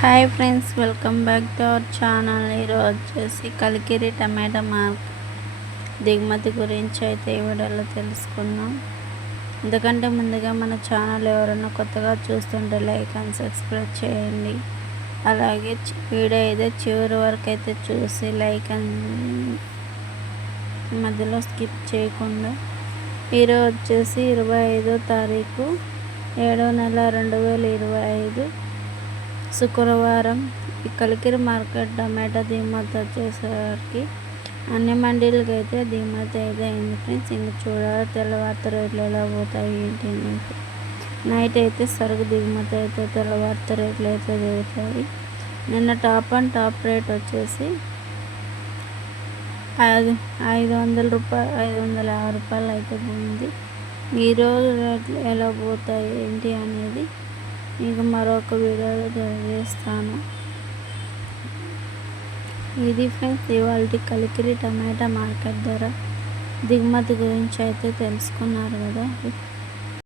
Hi friends welcome back to our channel ఈరోజు వచ్చేసి కలికిరి టమాటా mark. దిగుమతి గురించి అయితే ఈ వీడియోలో తెలుసుకుందాం. ఎందుకంటే ముందుగా మన ఛానల్ ఎవరైనా కొత్తగా చూస్తుంటే లైక్ అండ్ సబ్స్క్రైబ్ చేయండి. అలాగే వీడియో అయితే చివరి వరకు అయితే చూసి లైక్ అండ్ మధ్యలో స్కిప్ చేయకుండా ఈరోజు వచ్చేసి ఇరవై ఐదో తారీఖు ఏడో నెల రెండు వేల ఇరవై ఐదు శుక్రవారం ఈ కలికిరి మార్కెట్ టమాటా దిగుమతి వచ్చేసరికి అన్ని మండీలకి అయితే దిగుమతి అయితే అయింది ఫ్రెండ్స్. ఇంక చూడాలి తెల్లవార్త రేట్లు ఎలా పోతాయి ఏంటి అనేది నైట్ అయితే సరుకు దిగుమతి అయితే తెల్లవార్త రేట్లు అయితే దిగుతాయి. నిన్న టాప్ అండ్ టాప్ రేట్ వచ్చేసి ఐదు ఐదు వందల రూపాయలు ఐదు వందల యాభై రూపాయలు అయితే పోయింది ఈరోజు రేట్లు ఎలా పోతాయి ఏంటి అనేది మీకు మరొక వీడియోలో తెలియజేస్తాను ఇది ఫ్రెండ్స్ ఇవాళ కలికిరి టమాటా మార్కెట్ ధర దిగుమతి గురించి అయితే తెలుసుకున్నారు కదా.